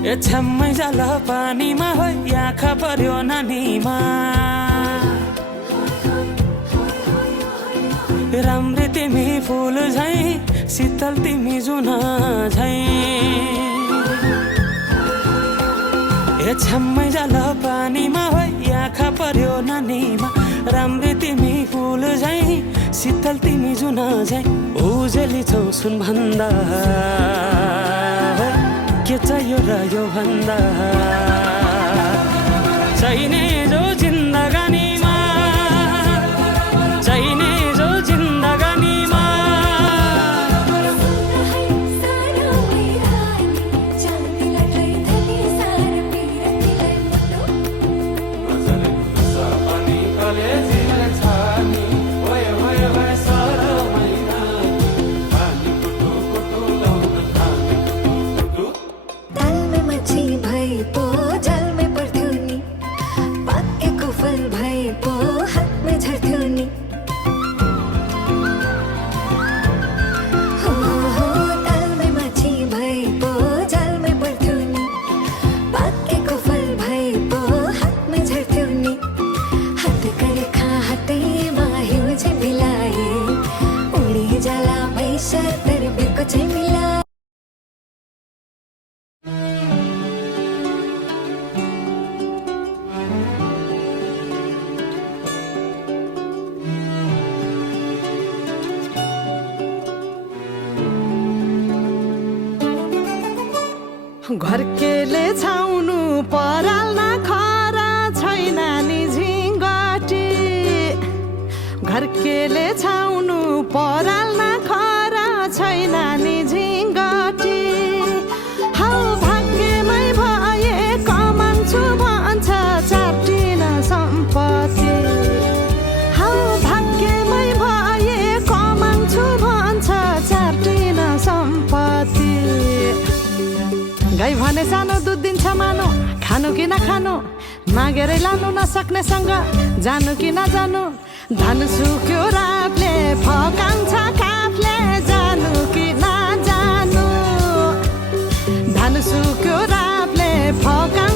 ए छ्याम्मै जाला पानीमा हो आँखा पर्यो नानीमा राम्रै तिमी फुल झै शीतल तिमी जुन झै ए छ्याम्मै जाला पानीमा हो आँखा पर्यो नानीमा राम्रै तिमी फुल झै शीतल तिमी जुन झै उजेली छौ सुन भन्दा के चाहियो र यो भन्दा चाहिने जो जिन्दगानीमा चाहिने जो जिन्दगानीमा घरकेले छाउनु पराल्न खरा छैन नि झिङ्गटी घरकेले छाउनु पराल्न खरा छैन नि झिङ्गटी हौ भाग्यमै भए कमान्छु भन्छ चाटिन सम्पत्ति हौ भाग्यमै भए कमान्छु भन्छ चाटिन सम्पत्ति गाई भने सानो दुध दिन्छ मानो खानु कि नखानु मागेरै लानु नसक्नेसँग जानु कि नजानु धन सुक्यो रातले फकान्छ काफले जानु कि नजानु धन सुक्यो रातले फका